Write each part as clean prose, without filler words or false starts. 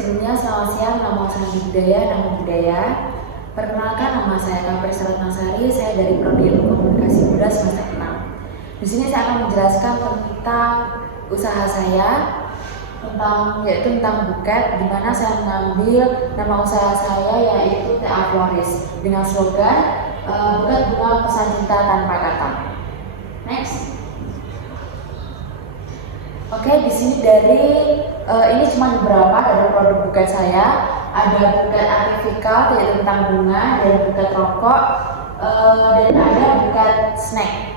Sebelumnya selamat siang, nama saya Budaya. Perkenalkan, nama saya Kapres Ratnasari, saya dari Prodi Ilmu Komunikasi Muda semester 6. Di sini saya akan menjelaskan tentang usaha saya, tentang buket, di mana saya mengambil nama usaha saya yaitu TA Floris dengan slogan buket bunga pesan cinta tanpa kata. Next. Oke, di sini ini cuma beberapa dari produk buket saya. Ada buket artifikal yaitu tentang bunga, dan buket rokok, dan ada buket snack.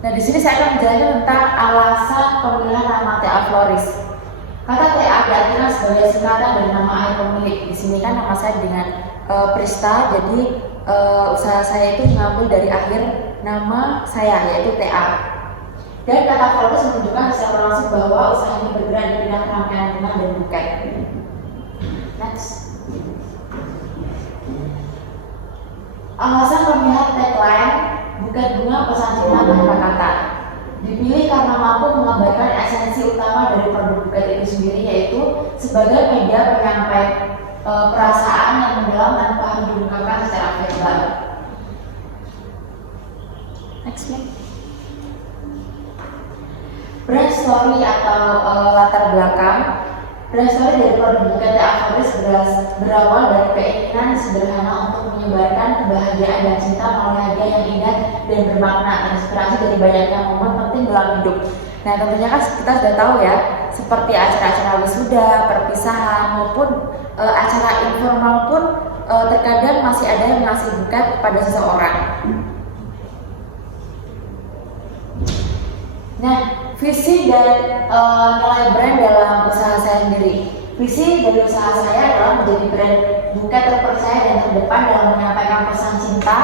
Nah, di sini saya akan menjelaskan tentang alasan pemilihan nama TA Floris. Kata TA diartikan sebagai singkatan dari nama ayah pemilik. Di sini kan nama saya dengan Prista, jadi usaha saya itu mengambil dari akhir nama saya yaitu TA. Dan kata Floris menunjukkan secara langsung bahwa usaha ini bergerak di bidang rangkaian bunga dan buket. Next. Alasan pemilihan tagline buket bunga pesan cinta tanpa kata dipilih karena mampu menggambarkan esensi utama dari produk buket itu sendiri, yaitu sebagai media penyampai perasaan yang mendalam tanpa harus diungkapkan secara verbal. Next. Brand story atau latar belakang. Brand story dari produk buket TA Floris berawal dari keinginan sederhana untuk menyebarkan kebahagiaan dan cinta melalui hadiah yang indah dan bermakna, terinspirasi dari banyaknya momen penting dalam hidup. Nah, tentunya kan kita sudah tahu ya, seperti acara-acara wisuda, perpisahan, maupun acara informal pun terkadang masih ada yang ngasih buket kepada seseorang. Nah, visi dan nilai brand dalam usaha saya sendiri. Visi dari usaha saya adalah menjadi brand buket terpercaya dan terdepan dalam menyampaikan pesan cinta,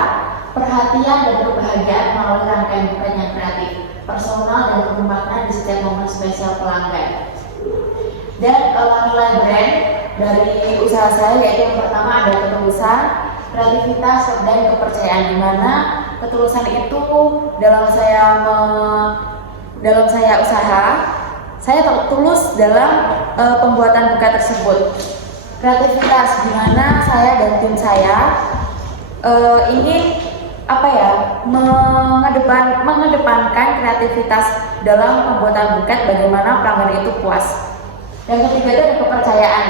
perhatian, dan kebahagiaan melalui rangkaian buket yang kreatif, personal, dan penuh makna di setiap momen spesial pelanggan. Dan nilai brand dari usaha saya yaitu yang pertama ada ketulusan, kreativitas, dan kepercayaan, di mana ketulusan itu dalam saya usaha, saya tulus dalam pembuatan buket tersebut. Kreativitas, di mana saya dan tim saya ingin mengedepankan kreativitas dalam pembuatan buket, bagaimana pelanggan itu puas. Dan ketiga itu ada kepercayaan.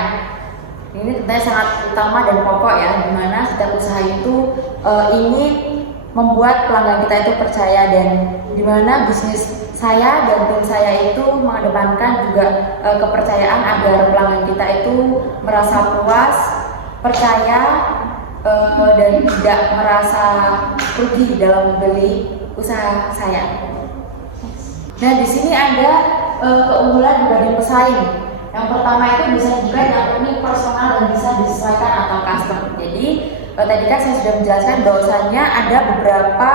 Ini tentunya sangat utama dan pokok ya, di mana setiap usaha itu ingin membuat pelanggan kita itu percaya, dan di mana bisnis saya dan tim saya itu mengedepankan juga kepercayaan agar pelanggan kita itu merasa puas, percaya, dan tidak merasa rugi dalam membeli usaha saya. Nah, di sini ada keunggulan dibanding pesaing. Yang pertama itu bisa juga yang unik, personal, dan bisa disesuaikan atau custom. Jadi tadi kan saya sudah menjelaskan bahwasannya ada beberapa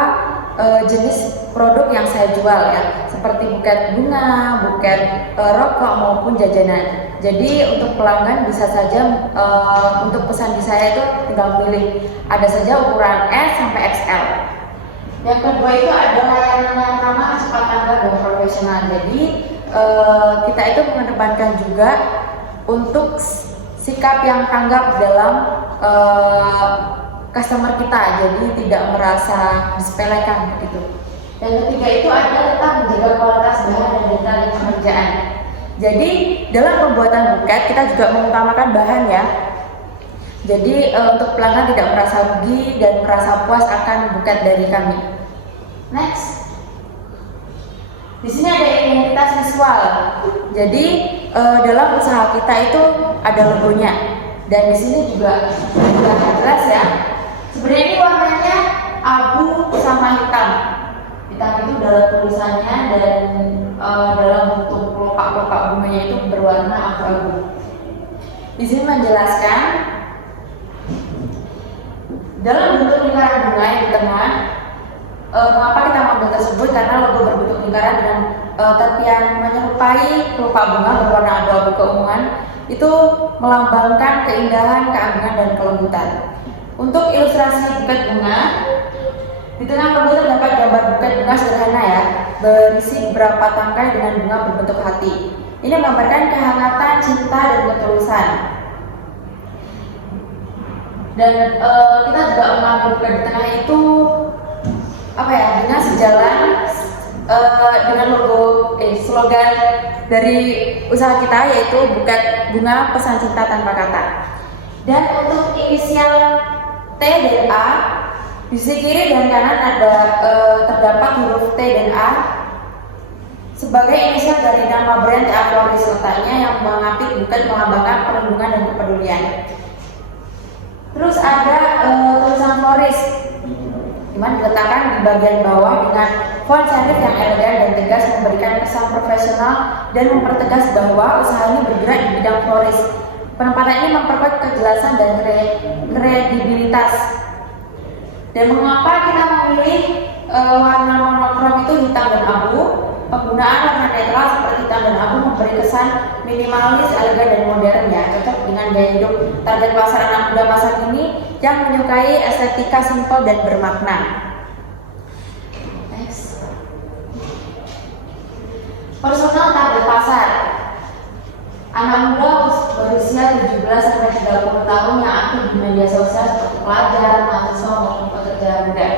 jenis produk yang saya jual ya, seperti buket bunga, buket rokok, maupun jajanan. Jadi untuk pelanggan bisa saja untuk pesan di saya itu tinggal pilih, ada saja ukuran S sampai XL. Yang kedua itu ada layanan yang ramah, cepat, tanggap, dan profesional. Jadi kita itu mengedepankan juga untuk sikap yang tanggap dalam customer kita, jadi tidak merasa disepelekan gitu. Dan ketiga itu ada tetap menjaga kualitas bahan dan detail di pekerjaan. Jadi dalam pembuatan buket kita juga mengutamakan bahan ya. Jadi untuk pelanggan tidak merasa rugi dan merasa puas akan buket dari kami. Next. Di sini ada identitas visual. Jadi dalam usaha kita itu ada logonya. Dan di sini juga jelas ya. Sebenarnya ini warnanya abu sama hitam. Hitam itu dalam tulisannya, dan dalam bentuk kelopak-kelopak bunganya itu berwarna abu-abu. Di sini menjelaskan dalam bentuk lingkaran bunga yang di tengah. Mengapa kita mengambil tersebut? Karena logo berbentuk lingkaran dengan tepian menyerupai kelopak bunga berwarna abu-abu keunguan itu melambangkan keindahan, keagungan, dan kelembutan. Untuk ilustrasi buket bunga, Di tengah logo terdapat gambar buket bunga sederhana ya, berisi beberapa tangkai dengan bunga berbentuk hati. Ini menggambarkan kehangatan, cinta, dan ketulusan. Dan kita juga mengambil buket di tengah itu dengan sejalan dengan logo slogan dari usaha kita, yaitu buket bunga pesan cinta tanpa kata. Dan untuk inisial T dan A, di sisi kiri dan kanan ada terdapat huruf T dan A sebagai inisial dari nama brand Tea Floris, letaknya yang mengapit bukan melambangkan perlindungan dan kepedulian. Terus ada tulisan Floris, dimana diletakkan di bagian bawah dengan font serif yang elegan dan tegas, memberikan kesan profesional dan mempertegas bahwa usaha ini bergerak di bidang floris. Penempatan ini memperkuat kejelasan dan kredibilitas. Dan mengapa kita memilih warna monokrom itu hitam dan abu? Penggunaan warna netral seperti hitam dan abu memberi kesan minimalis, elegan dan modern ya, cocok dengan gaya hidup target pasar anak muda masa kini yang menyukai estetika simpel dan bermakna. Next. Personal target pasar. Anak muda berusia 17 sampai 30 tahun yang aktif di media sosial seperti pelajar, mahasiswa maupun pekerja muda.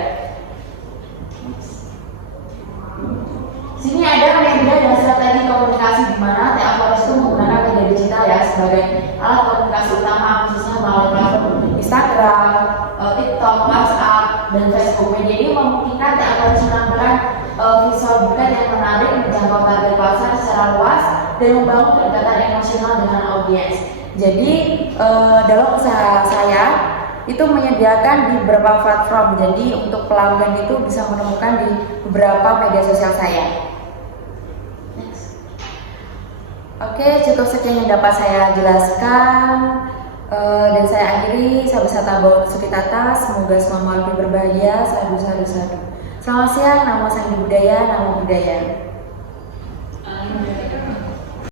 Sini ada media dan strategi komunikasi di mana Tea Floris itu menggunakan media digital ya sebagai alat komunikasi utama, khususnya melalui platform Instagram, TikTok, WhatsApp, dan Facebook. Media ini memungkinkan Tea Floris menampilkan visual buket yang menarik, menjangkau target pasar secara luas dan membangun kedekatan emosional dengan audiens. Jadi dalam usaha saya itu menyediakan di beberapa platform. Jadi untuk pelanggan itu bisa menemukan di beberapa media sosial saya. Oke, cukup sekian yang dapat saya jelaskan. Dan saya akhiri. Saya Sabesata Baut Sukitata. Semoga semua lebih berbahagia. Sadu, sadu, sadu. Selamat siang. Namo Sandi Budaya, Namo Budaya.